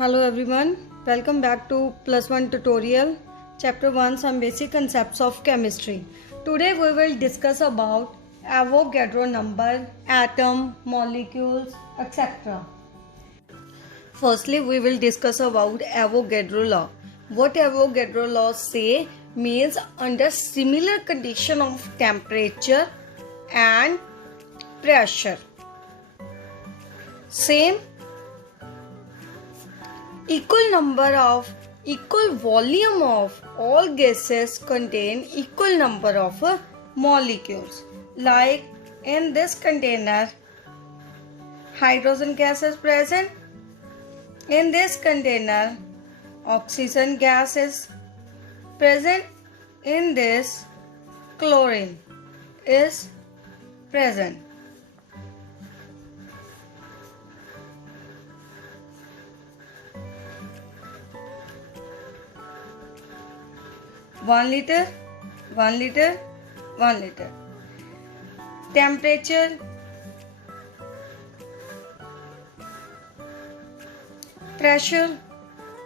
Hello everyone, welcome back to Plus One tutorial, Chapter 1, Some Basic Concepts of Chemistry. Today we will discuss about Avogadro number, atom, molecules, etc. Firstly, we will discuss about Avogadro law. What Avogadro law say means under similar condition of temperature and pressure. Same equal volume of all gases contain equal number of molecules. Like in this container, hydrogen gas is present. In this container, oxygen gas is present. In this, chlorine is present. One liter. Temperature, pressure,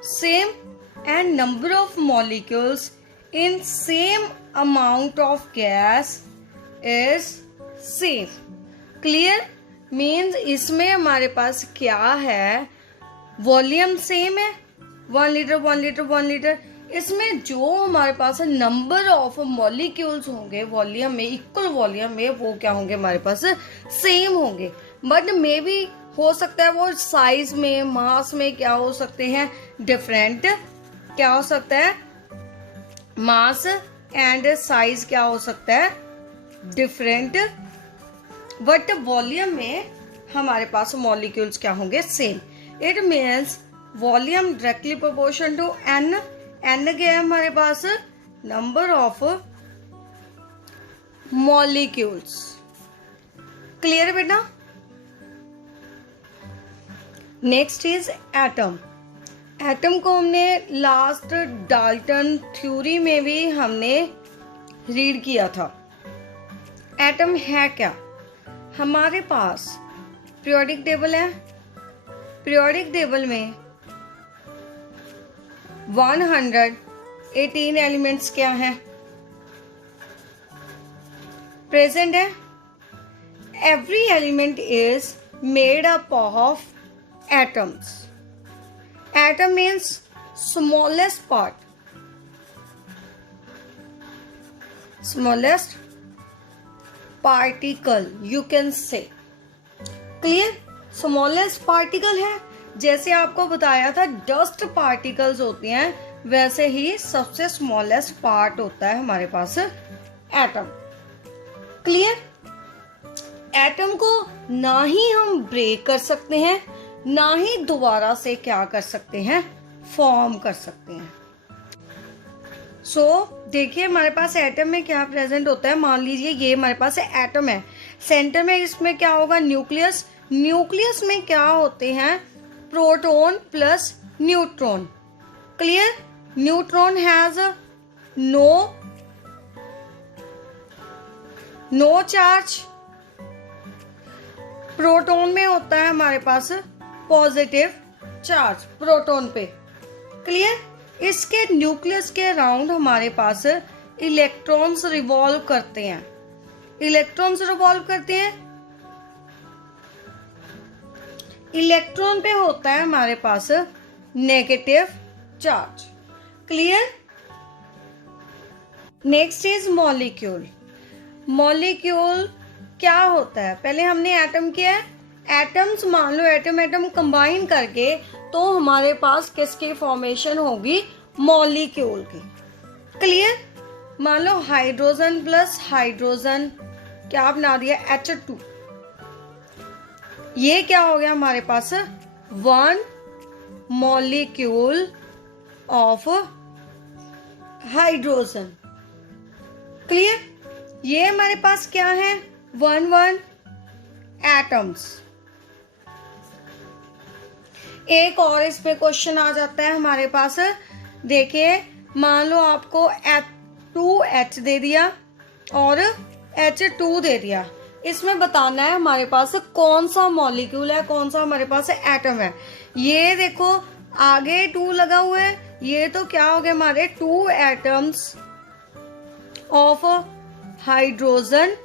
same, and number of molecules in same amount of gas is same. Clear? Means इसमें हमारे पास क्या है, volume same है, 1 litre. इसमें जो हमारे पास number of molecules होंगे वॉल्यूम में, इक्वल वॉल्यूम में, वो क्या होंगे हमारे पास सेम होंगे. बट मे बी हो सकता है वो साइज में, मास में क्या हो सकते हैं डिफरेंट. क्या हो सकता है, मास एंड साइज क्या हो सकता है डिफरेंट. बट वॉल्यूम में हमारे पास मॉलिक्यूल्स क्या होंगे same. It means volume directly proportion to n. N क्या है हमारे पास, नंबर ऑफ मॉलिक्यूल्स. क्लियर बेटा. Next is atom. एटम को हमने लास्ट डाल्टन थ्योरी में भी हमने रीड किया था. एटम है क्या, हमारे पास पीरियोडिक टेबल है. पीरियोडिक टेबल में 118 एलिमेंट्स क्या है प्रेजेंट है. Every element is made up of atoms. Atom means smallest part, smallest particle you can say. Clear. Smallest particle है. जैसे आपको बताया था डस्ट पार्टिकल्स होती हैं, वैसे ही सबसे स्मॉलेस्ट पार्ट होता है हमारे पास एटम. क्लियर. एटम को ना ही हम ब्रेक कर सकते हैं, ना ही दोबारा से क्या कर सकते हैं, फॉर्म कर सकते हैं. देखिए हमारे पास एटम में क्या प्रेजेंट होता है. मान लीजिए ये हमारे पास एटम है, सेंटर में इसमें क्या होगा, न्यूक्लियस. न्यूक्लियस में क्या होते हैं, proton plus neutron. Clear. Neutron has no charge. Proton में होता है हमारे पास पॉजिटिव चार्ज प्रोटॉन पे. क्लियर. इसके न्यूक्लियस के अराउंड हमारे पास इलेक्ट्रॉन्स रिवॉल्व करते हैं. इलेक्ट्रॉन पे होता है हमारे पास negative charge. Clear. Next is molecule. Molecule क्या होता है, पहले हमने एटम किया है. एटम्स मान लो एटम कंबाइन करके तो हमारे पास किसकी फॉर्मेशन होगी, मॉलिक्यूल की. क्लियर. मान लो हाइड्रोजन प्लस हाइड्रोजन क्या बना दिया, H2. ये क्या हो गया हमारे पास, 1 मॉलिक्यूल ऑफ हाइड्रोजन. क्लियर. ये हमारे पास क्या है, 1 एटम्स. एक और इस पे क्वेश्चन आ जाता है हमारे पास. देखिए मान लो आपको 2H दे दिया और H2 दे दिया. इसमें बताना है हमारे पास कौन सा मॉलिक्यूल है, कौन सा हमारे पास एटम है. ये देखो आगे 2 लगा हुआ है, ये तो क्या हो गए हमारे 2 एटम्स ऑफ हाइड्रोजन,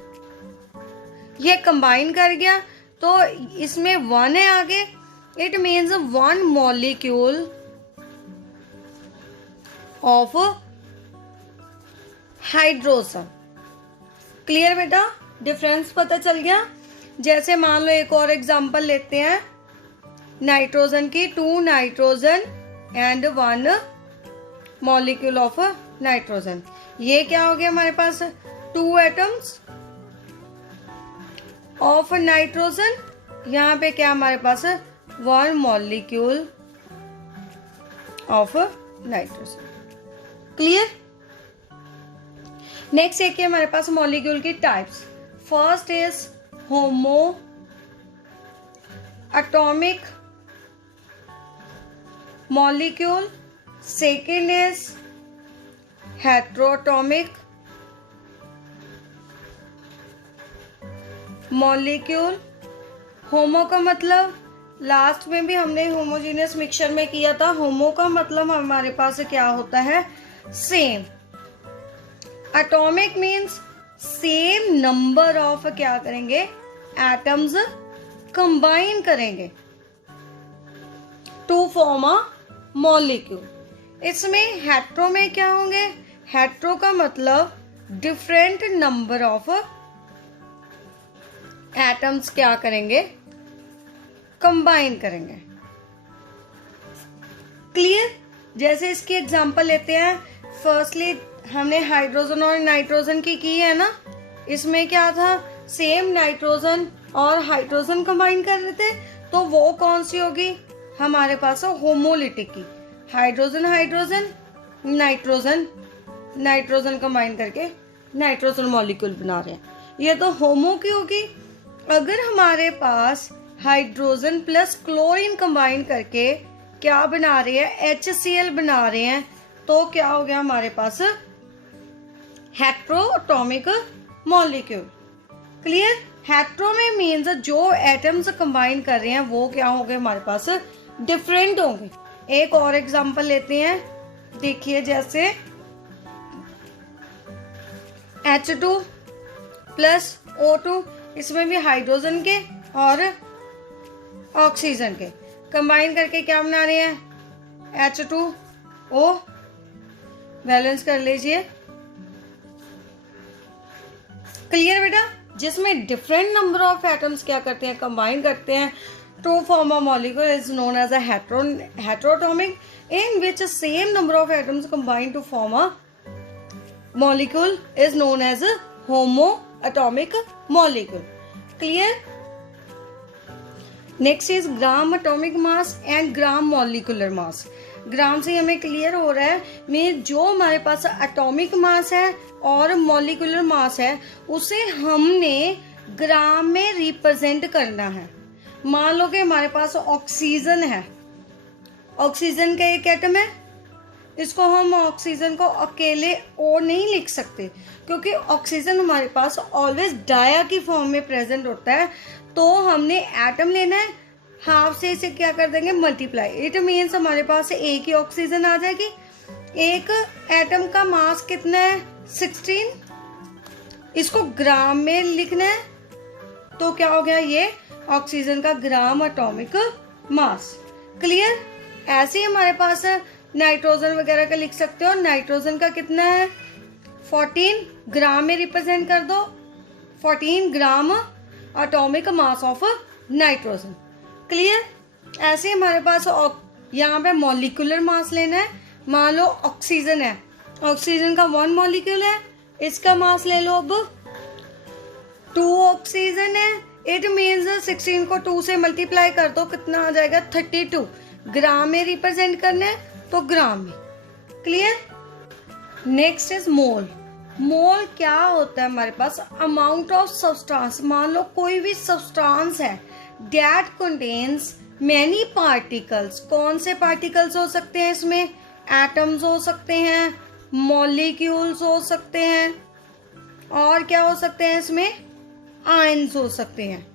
ये कंबाइन कर गया तो इसमें 1 है आगे, it means 1 molecule of hydrogen. Clear बेटा, डिफरेंस पता चल गया। जैसे मान लो एक और एग्जांपल लेते हैं नाइट्रोजन की, 2 nitrogen and 1 molecule of nitrogen. ये क्या हो गया हमारे पास 2 एटम्स ऑफ नाइट्रोजन, यहाँ पे क्या हमारे पास 1 molecule of nitrogen. Clear. Next एक है हमारे पास मॉलिक्यूल की types. First is homo atomic molecule, second is heteroatomic molecule. Homo का मतलब लास्ट में भी हमने होमोजेनियस मिक्सचर में किया था, होमो का मतलब हमारे पास क्या होता है same. Atomic means same number of क्या करेंगे एटम्स कंबाइन करेंगे टू फॉर्म अ मॉलिक्यूल। इसमें हेट्रो में क्या होंगे, हेट्रो का मतलब डिफरेंट नंबर ऑफ एटम्स क्या करेंगे कंबाइन करेंगे। क्लियर। जैसे इसकी एग्जांपल लेते हैं, फर्स्टली हमने हाइड्रोजन और नाइट्रोजन की है ना, इसमें क्या था सेम नाइट्रोजन और हाइड्रोजन कंबाइन कर रहे थे, तो वो कौन सी होगी हमारे पास होमोलिटिक की, hydrogen hydrogen nitrogen nitrogen combine करके नाइट्रोजन मॉलिक्यूल बना रहे हैं, ये तो होमो की होगी। अगर हमारे पास हाइड्रोजन प्लस क्लोरीन कंबाइन करके क्या बना रहे हैं HCl बना रहे हैं, तो क्या हो गया हमारे पास हेट्रोएटॉमिक मॉलिक्यूल। क्लियर। हेट्रो में मीन्स जो एटम्स कंबाइन कर रहे हैं वो क्या होंगे हमारे पास डिफरेंट होंगे। एक और एग्जांपल लेते हैं, देखिए जैसे H2 प्लस O2, इसमें भी हाइड्रोजन के और ऑक्सीजन के कंबाइन करके क्या बना रहे हैं H2O, बैलेंस कर लीजिए। क्लियर बेटा, जिसमें डिफरेंट नंबर ऑफ एटम्स क्या करते हैं कंबाइन करते हैं to form a molecule is known as a heteroatomic, in which same number of atoms combine to form a molecule is known as homo atomic molecule. Clear. Next is gram atomic mass and gram molecular mass. Gram से हमें clear हो रहा है में जो हमारे पास atomic mass है और मॉलिक्यूलर मास है उसे हमने ग्राम में रिप्रेजेंट करना है। मान लो कि हमारे पास ऑक्सीजन है, ऑक्सीजन का एक एटम है, इसको हम ऑक्सीजन को अकेले ओ नहीं लिख सकते क्योंकि ऑक्सीजन हमारे पास ऑलवेज डाया की फॉर्म में प्रेजेंट होता है, तो हमने एटम लेना है, हाफ से इसे क्या कर देंगे मल्टीप्लाई, इट मीन्स हमारे पास एक ही ऑक्सीजन आ जाएगी। एक एटम का मास कितना है 16, इसको ग्राम में लिखना है, तो क्या हो गया ये ऑक्सीजन का ग्राम एटॉमिक मास। क्लियर। ऐसे ही हमारे पास नाइट्रोजन वगैरह का लिख सकते हो, नाइट्रोजन का कितना है 14, ग्राम में रिप्रेजेंट कर दो, 14 ग्राम atomic mass of nitrogen. Clear. ऐसे हमारे पास यहाँ पे मॉलिक्यूलर मास लेना है, मान लो ऑक्सीजन है, ऑक्सीजन का 1 मॉलिक्यूल है, इसका मास ले लो अब 2 ऑक्सीजन है, इट मीन्स 16 को 2 से मल्टीप्लाई कर दो, कितना आ जाएगा 32, ग्राम में रिप्रेजेंट करना है तो ग्राम में। Clear. Next is mole. Mole क्या होता है हमारे पास अमाउंट ऑफ सब्सटेंस, मान लो कोई भी सब्सटेंस है दैट कंटेन्स मैनी पार्टिकल्स, कौन से पार्टिकल्स हो सकते हैं इसमें, एटम्स हो सकते हैं, मॉलिक्यूल्स हो सकते हैं, और क्या हो सकते हैं इसमें आयंस हो सकते हैं।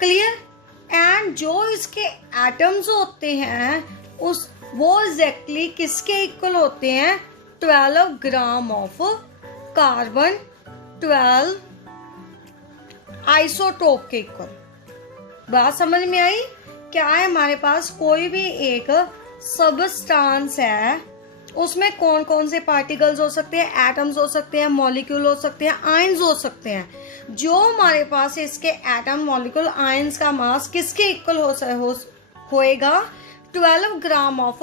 क्लियर। एंड जो इसके एटम्स होते हैं वो एग्जैक्टली किसके इक्वल होते हैं? 12 ग्राम ऑफ कार्बन 12 आइसोटोप के इक्वल। बात समझ में आई? क्या है हमारे पास कोई भी एक सबस्टांस है, उसमें कौन कौन से पार्टिकल्स हो सकते हैं? एटम्स हो सकते हैं, मॉलिक्यूल हो सकते हैं, आयंस हो सकते हैं। जो हमारे पास इसके एटम, मॉलिक्यूल, आयंस का मास किसके इक्वल होएगा? 12 ग्राम ऑफ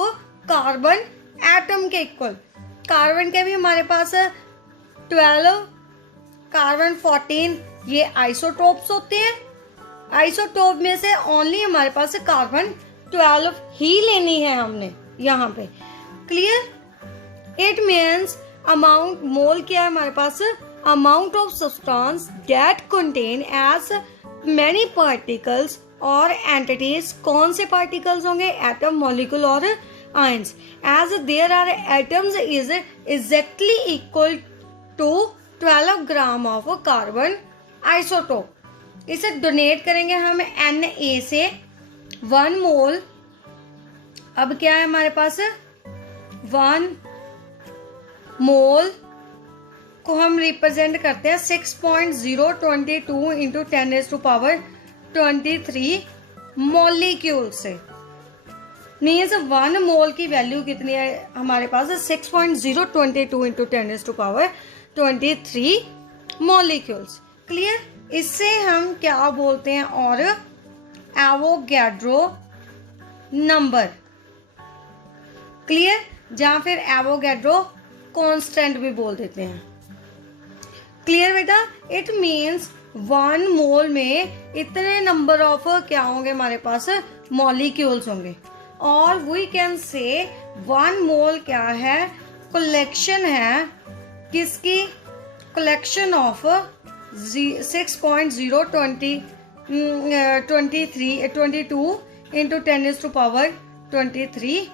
कार्बन एटम के इक्वल। कार्बन के भी हमारे पास 12, कार्बन 14, ये आइसोटोप्स होते हैं। आइसोटोप में से ओनली हमारे पास कार्बन 12 ही लेनी है हमने यहाँ पे। Clear? It means amount, mole क्या है हमारे पास? Amount of substance that contain as many particles और एंटिटीज। कौन से पार्टिकल्स होंगे? एटम, मॉलिक्यूल और ions. As there are atoms is exactly equal to 12 gram of carbon isotope. इसे डोनेट करेंगे हम Na से 1 मोल। अब क्या है हमारे पास? 1 मोल को हम रिप्रेजेंट करते हैं 6.022 इंटू 10⁻23 मॉलिक्यूल से। मीन्स 1 मोल की वैल्यू कितनी है हमारे पास? 6.022 इंटू 10⁻23 मॉलिक्यूल्स। क्लियर? इससे हम क्या बोलते हैं? और एवोगैड्रो नंबर। क्लियर? जहां फिर एवोगैड्रो कांस्टेंट भी बोल देते हैं। क्लियर बेटा? इट मीन्स 1 मोल में इतने नंबर ऑफ क्या होंगे हमारे पास? मॉलिक्यूल्स होंगे। और वी कैन से 1 मोल क्या है? कलेक्शन है किसकी? कलेक्शन ऑफ 6.022 इंटू 10⁻23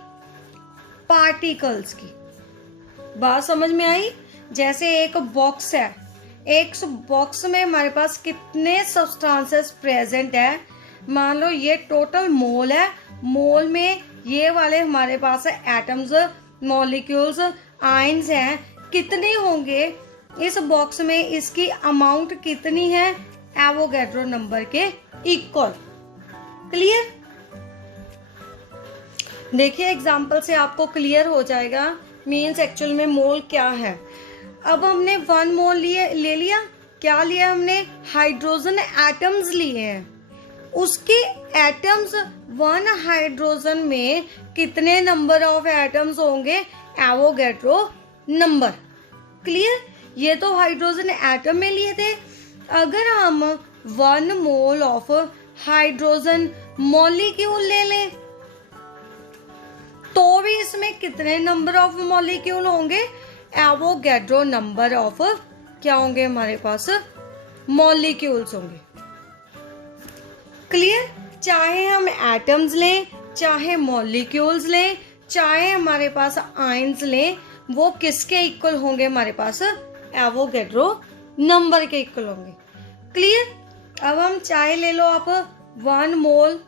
पार्टिकल्स की। बात समझ में आई? जैसे एक बॉक्स है, एक बॉक्स में हमारे पास कितने सब्सटेंसेस प्रेजेंट है? मान लो ये टोटल मोल है। मोल में ये वाले हमारे पास एटम्स, मॉलिक्यूल्स, आयंस हैं। कितने होंगे इस बॉक्स में? इसकी अमाउंट कितनी है? एवोगैड्रो नंबर के इक्वल। क्लियर? देखिए एग्जांपल से आपको क्लियर हो जाएगा मीन्स एक्चुअल में मोल क्या है। अब हमने 1 मोल ले लिया। क्या लिया हमने? हाइड्रोजन एटम्स लिए हैं। उसके एटम्स 1 हाइड्रोजन में कितने नंबर ऑफ एटम्स होंगे? Avogadro number. क्लियर? ये तो हाइड्रोजन एटम में लिए थे। अगर हम 1 मोल ऑफ हाइड्रोजन मॉलिक्यूल ले लें तो भी इसमें कितने नंबर ऑफ मॉलिक्यूल होंगे? एवोगैड्रो नंबर ऑफ क्या होंगे हमारे पास? मॉलिक्यूल्स होंगे। क्लियर? चाहे हम एटम्स लें, चाहे मॉलिक्यूल्स लें, चाहे हमारे पास आयंस लें, वो किसके इक्वल होंगे हमारे पास? एवोगैड्रो नंबर के इक्वल होंगे। क्लियर? अब हम चाहे ले लो आप 1 मोल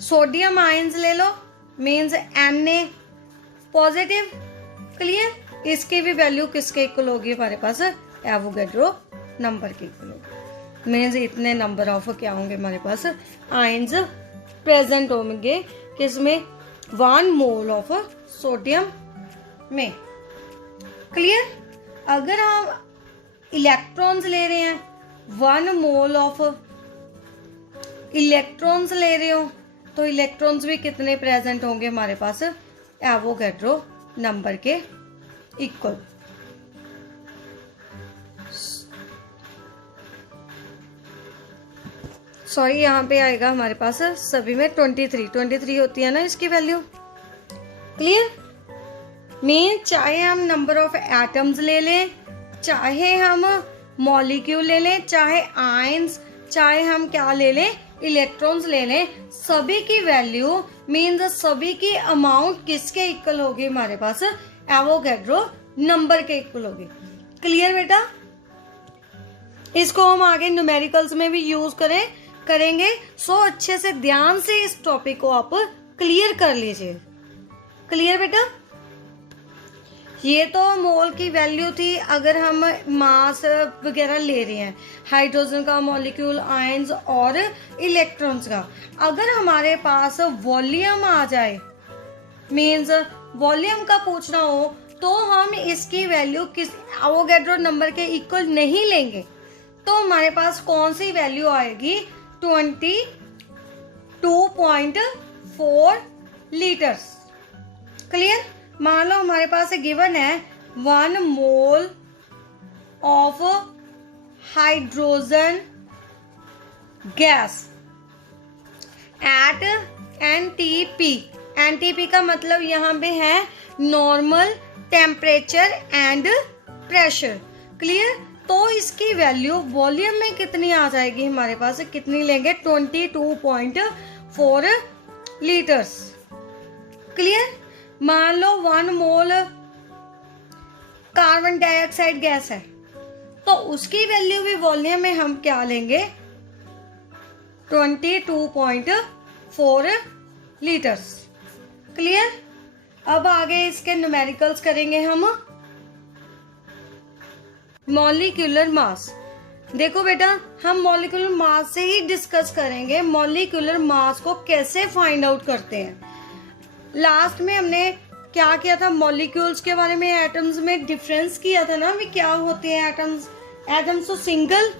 सोडियम आयंस ले लो, मीन्स Na पॉजिटिव। क्लियर? इसकी भी वैल्यू किसके इक्वल होगी हमारे पास? एवोगैड्रो नंबर के इक्वल होगी। मीन्स इतने नंबर ऑफ क्या होंगे हमारे पास? आयंस प्रेजेंट होंगे किसमें? 1 मोल ऑफ सोडियम में। क्लियर? अगर हम इलेक्ट्रॉन्स ले रहे हैं, 1 मोल ऑफ इलेक्ट्रॉन्स ले रहे हो तो इलेक्ट्रॉन्स भी कितने प्रेजेंट होंगे हमारे पास? एवोगैड्रो नंबर के इक्वल। सॉरी, यहाँ पे आएगा हमारे पास सभी में 23 होती है ना इसकी वैल्यू। क्लियर? मीन चाहे हम नंबर ऑफ एटम्स ले लें, चाहे हम मॉलिक्यूल ले लें, चाहे आयंस, चाहे हम क्या ले लें? इलेक्ट्रॉन्स ले लें, सभी की वैल्यू मीन्स सभी की अमाउंट किसके इक्वल होगी हमारे पास? एवोगैड्रो नंबर के इक्वल होगी। क्लियर बेटा? इसको हम आगे न्यूमेरिकल्स में भी यूज करें करेंगे। सो अच्छे से ध्यान से इस टॉपिक को आप क्लियर कर लीजिए। क्लियर बेटा? ये तो मोल की वैल्यू थी अगर हम मास वगैरह ले रहे हैं, हाइड्रोजन का मॉलिक्यूल, आयंस और इलेक्ट्रॉन्स का। अगर हमारे पास वॉल्यूम आ जाए, मीन्स वॉल्यूम का पूछना हो, तो हम इसकी वैल्यू किस एवोगैड्रो नंबर के इक्वल नहीं लेंगे। तो हमारे पास कौन सी वैल्यू आएगी? 22.4 लीटर्स। क्लियर? मान लो हमारे पास गिवन है 1 mole of hydrogen gas at NTP। NTP का मतलब यहाँ पे है normal temperature and pressure. Clear? तो इसकी वैल्यू वॉल्यूम में कितनी आ जाएगी हमारे पास? कितनी लेंगे? 22.4 लीटर्स। क्लियर? मान लो 1 मोल कार्बन डाइऑक्साइड गैस है, तो उसकी वैल्यू भी वॉल्यूम में हम क्या लेंगे? 22.4 लीटर्स। क्लियर? अब आगे इसके न्यूमेरिकल्स करेंगे हम। Molecular mass. देखो बेटा, हम मॉलिक्यूलर मास से ही डिस्कस करेंगे मॉलिक्यूलर मास को कैसे फाइंड आउट करते हैं। लास्ट में हमने क्या किया था? मॉलिक्यूल्स के बारे में, एटम्स में डिफरेंस किया था ना, भी क्या होते हैं एटम्स। एटम्स तो सिंगल,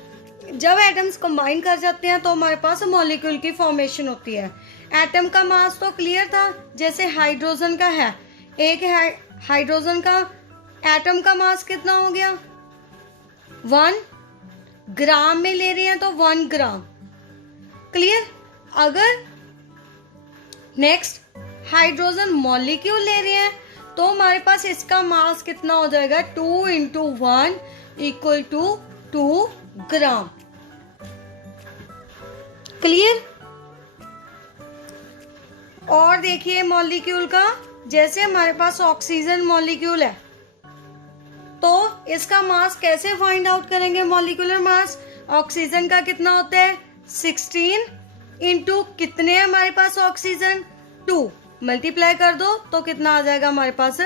जब एटम्स कंबाइन कर जाते हैं तो हमारे पास मॉलिक्यूल की फॉर्मेशन होती है। एटम का मास तो क्लियर था, जैसे हाइड्रोजन का है, एक हाइड्रोजन का एटम का मास कितना हो गया? 1 ग्राम में ले रहे हैं तो 1 ग्राम। क्लियर? अगर नेक्स्ट हाइड्रोजन मॉलिक्यूल ले रहे हैं तो हमारे पास इसका मास कितना हो जाएगा? 2 × 1 = 2 ग्राम। क्लियर? और देखिए मॉलिक्यूल का, जैसे हमारे पास ऑक्सीजन मॉलिक्यूल है, तो इसका मास कैसे फाइंड आउट करेंगे? मॉलिक्यूलर मास ऑक्सीजन का कितना होता है? 16 इंटू कितने हमारे पास ऑक्सीजन? 2 मल्टीप्लाई कर दो तो कितना आ जाएगा हमारे पास?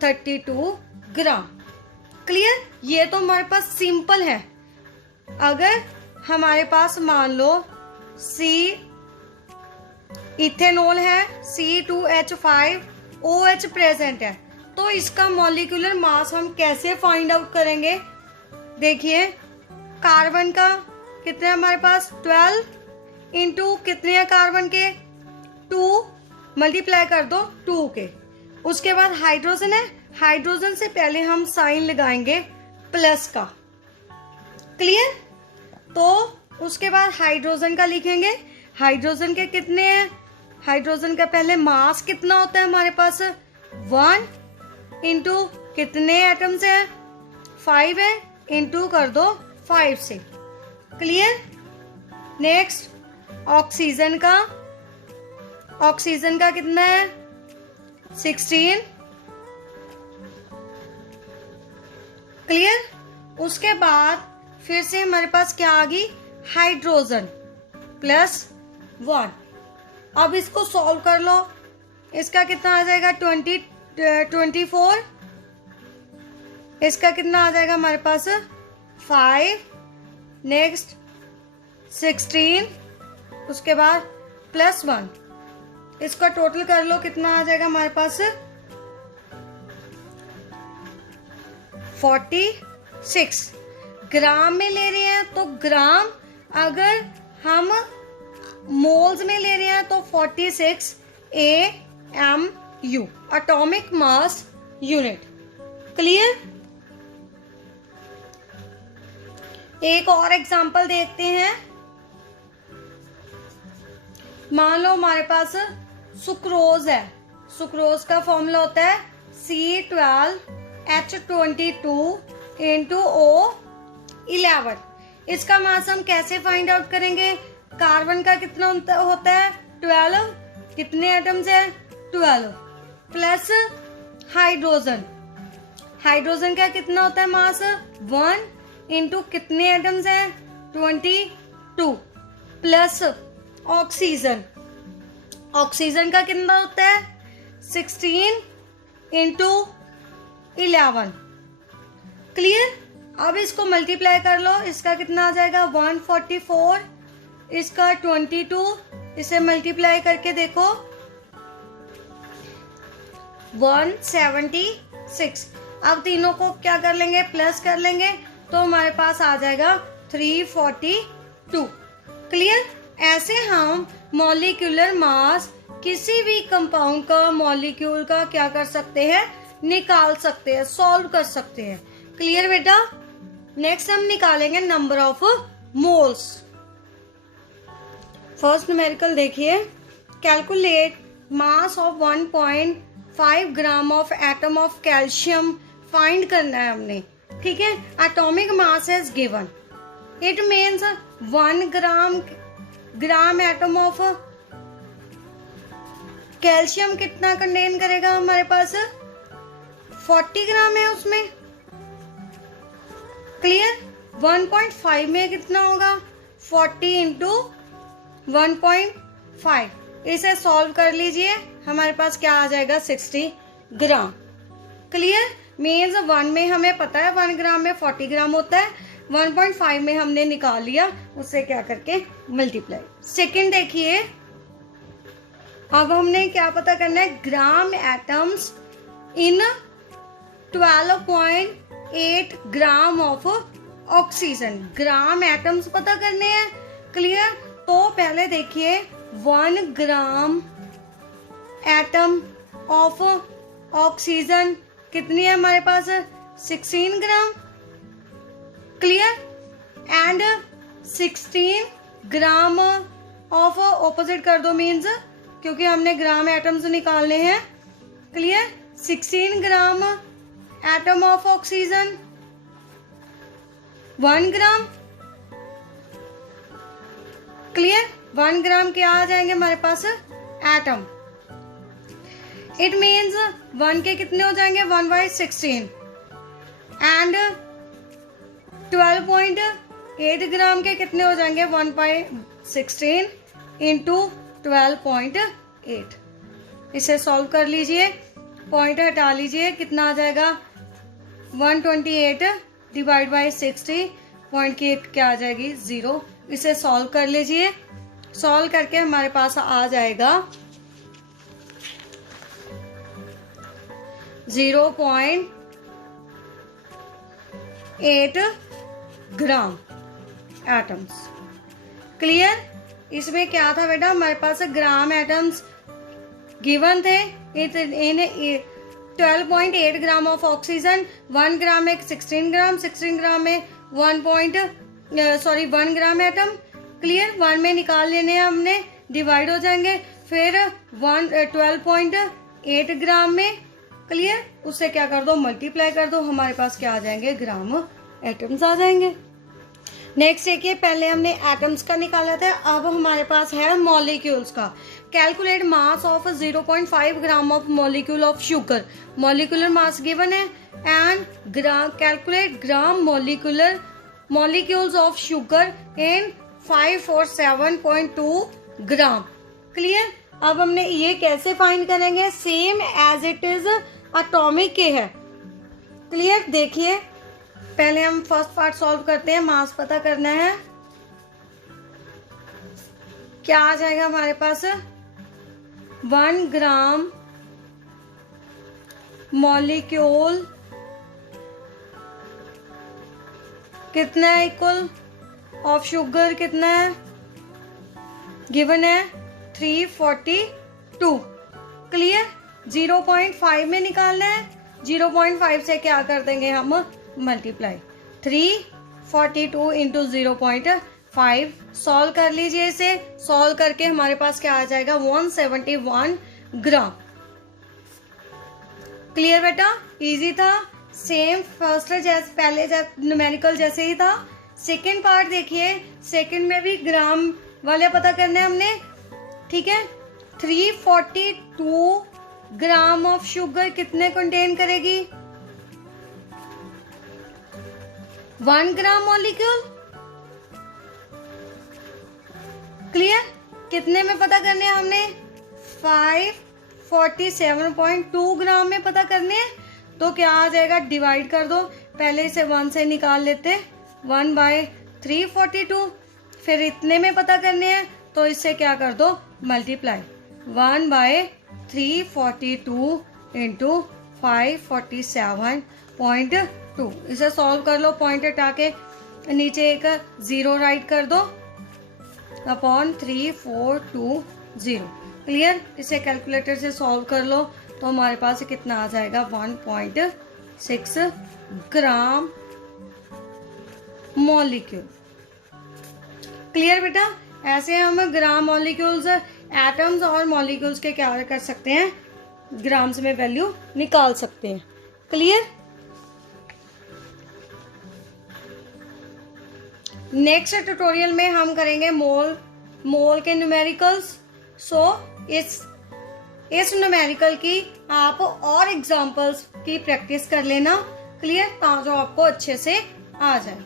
32 ग्राम। क्लियर? ये तो हमारे पास सिंपल है। अगर हमारे पास मान लो इथेनॉल है, C2H5OH प्रेजेंट है, तो इसका मॉलिक्यूलर मास हम कैसे फाइंड आउट करेंगे? देखिए, कार्बन का कितना है हमारे पास? 12 इंटू कितने हैं कार्बन के? 2 मल्टीप्लाई कर दो 2 के। उसके बाद हाइड्रोजन है, हाइड्रोजन से पहले हम साइन लगाएंगे प्लस का। क्लियर? तो उसके बाद हाइड्रोजन का लिखेंगे। हाइड्रोजन के कितने हैं? हाइड्रोजन का पहले मास कितना होता है हमारे पास? 1 इंटू कितने एटम्स है? 5 है, इंटू कर दो 5 से। क्लियर? नेक्स्ट ऑक्सीजन का, ऑक्सीजन का कितना है? 16। क्लियर? उसके बाद फिर से हमारे पास क्या आ गई? हाइड्रोजन +1। अब इसको सॉल्व कर लो, इसका कितना आ जाएगा? 24। इसका कितना आ जाएगा हमारे पास? 5। नेक्स्ट 16, उसके बाद +1, इसका टोटल कर लो, कितना आ जाएगा हमारे पास? 46। ग्राम में ले रहे हैं तो ग्राम, अगर हम मोल्स में ले रहे हैं तो 46 AMU, atomic mass unit. Clear? एक और एग्जांपल देखते हैं। मान लो हमारे पास सुक्रोज है, सुक्रोज का फॉर्मूला होता है C12H22 × O11। इसका मास हम कैसे फाइंड आउट करेंगे? कार्बन का कितना होता है? 12, कितने एटम्स है? 12, प्लस हाइड्रोजन, हाइड्रोजन का कितना होता है मास? 1 इंटू कितने एटम्स है? 22, प्लस ऑक्सीजन, ऑक्सीजन का कितना होता है 16 इंटू 11। क्लियर। अब इसको मल्टीप्लाई कर लो, इसका कितना आ जाएगा 144, इसका 22, इसे मल्टीप्लाई करके देखो 176। अब तीनों को क्या कर लेंगे, प्लस कर लेंगे, तो हमारे पास आ जाएगा 342। क्लियर। ऐसे हम मॉलिक्यूलर मास किसी भी कंपाउंड का, मॉलिक्यूल का क्या कर सकते हैं, निकाल सकते हैं, सॉल्व कर सकते हैं। क्लियर बेटा। नेक्स्ट हम निकालेंगे number of moles. First numerical देखिए, calculate mass of 1.5 gram of atom of calcium find करना है हमने। ठीक है। Atomic mass is given, it means 1 gram atom of calcium कितना कंटेन करेगा, हमारे पास 40 ग्राम है उसमें। क्लियर। 1.5 में कितना होगा 40 इंटू 1.5, इसे सॉल्व कर लीजिए, हमारे पास क्या आ जाएगा 60 ग्राम। क्लियर। मीन्स 1 में हमें पता है 1 ग्राम में 40 ग्राम होता है, 1.5 में हमने निकाल लिया, उससे क्या करके मल्टीप्लाई। सेकंड देखिए, अब हमने क्या पता करना है, gram atoms in 12.8 gram of oxygen, gram atoms पता करने हैं। क्लियर। तो पहले देखिए 1 ग्राम एटम ऑफ ऑक्सीजन कितनी है हमारे पास 16 gram. Clear. And 16 gram of opposite कर दो, मीन्स क्योंकि हमने ग्राम एटम्स निकालने हैं। Clear. 16 gram atom of oxygen 1 gram. Clear. 1 gram क्या आ जाएंगे हमारे पास एटम। इट मीन्स 1 के कितने हो जाएंगे 1/16 एंड 12.8 ग्राम के कितने हो जाएंगे 1/16 इंटू 12.8। इसे सॉल्व कर लीजिए, पॉइंट हटा लीजिए, कितना आ जाएगा 128 डिवाइड बाई 60, पॉइंट की क्या आ जाएगी 0। इसे सॉल्व कर लीजिए, सॉल्व करके हमारे पास आ जाएगा 0.8 ग्राम एटम्स। क्लियर। इसमें क्या था बेटा, हमारे पास ग्राम एटम्स गिवन थे, इन 12.8 ग्राम ऑफ ऑक्सीजन, 1 ग्राम में 16 ग्राम, 16 ग्राम में 1 ग्राम एटम। क्लियर। 1 में निकाल लेने हैं हमने, डिवाइड हो जाएंगे, फिर 12.8 ग्राम में। क्लियर। उससे क्या कर दो मल्टीप्लाई कर दो, हमारे पास क्या आ जाएंगे ग्राम एटम्स आ जाएंगे। नेक्स्ट देखिए, पहले हमने एटम्स का निकाला था, अब हमारे पास है मॉलिक्यूल्स का। Calculate mass of 0.5 gram of molecule of sugar, molecular mass given है, and calculate gram molecules of sugar in 547.2 gram. Clear. अब हमने ये कैसे फाइंड करेंगे, same as it is atomic के है। क्लियर। देखिए पहले हम फर्स्ट पार्ट सॉल्व करते हैं, मास पता करना है, क्या आ जाएगा हमारे पास 1 ग्राम मॉलिक्यूल कितना है इक्वल ऑफ शुगर कितना है गिवन है 342। क्लियर। 0.5 में निकालना है, 0.5 से क्या कर देंगे हम मल्टीप्लाई, 342 इंटू 0.5। सॉल्व कर लीजिए, इसे सॉल्व करके हमारे पास क्या आ जाएगा 171 ग्राम। क्लियर बेटा, इजी था, सेम फर्स्ट जैसे पहले न्यूमेरिकल जैसे ही था। सेकंड पार्ट देखिए, सेकंड में भी ग्राम वाले पता करने हमने। ठीक है। 342 ग्राम ऑफ शुगर कितने कंटेन करेगी 1 ग्राम मॉलिक्यूल। क्लियर? कितने में पता करने हैं हमने? 547.2 ग्राम में पता करने हैं। तो क्या आ जाएगा? डिवाइड कर दो, पहले इसे 1 से निकाल लेते, 1/342। फिर इतने में पता करने हैं तो इससे क्या कर दो? Multiply, 1/342 into 547.2। इसे सॉल्व कर लो, पॉइंट हटा के नीचे एक 0 राइट कर दो अपॉन 3420। क्लियर? इसे कैलकुलेटर से सॉल्व कर लो तो हमारे पास कितना आ जाएगा? 1.6 ग्राम मॉलिक्यूल। क्लियर बेटा? ऐसे हम ग्राम मॉलिक्यूल्स, एटम्स और मॉलिक्यूल्स के क्या कर सकते हैं? ग्राम्स में वैल्यू निकाल सकते हैं। क्लियर? नेक्स्ट ट्यूटोरियल में हम करेंगे मोल के न्यूमेरिकल्स। सो इस न्यूमेरिकल की आप और एग्जांपल्स की प्रैक्टिस कर लेना। क्लियर? ताकि आपको अच्छे से आ जाए।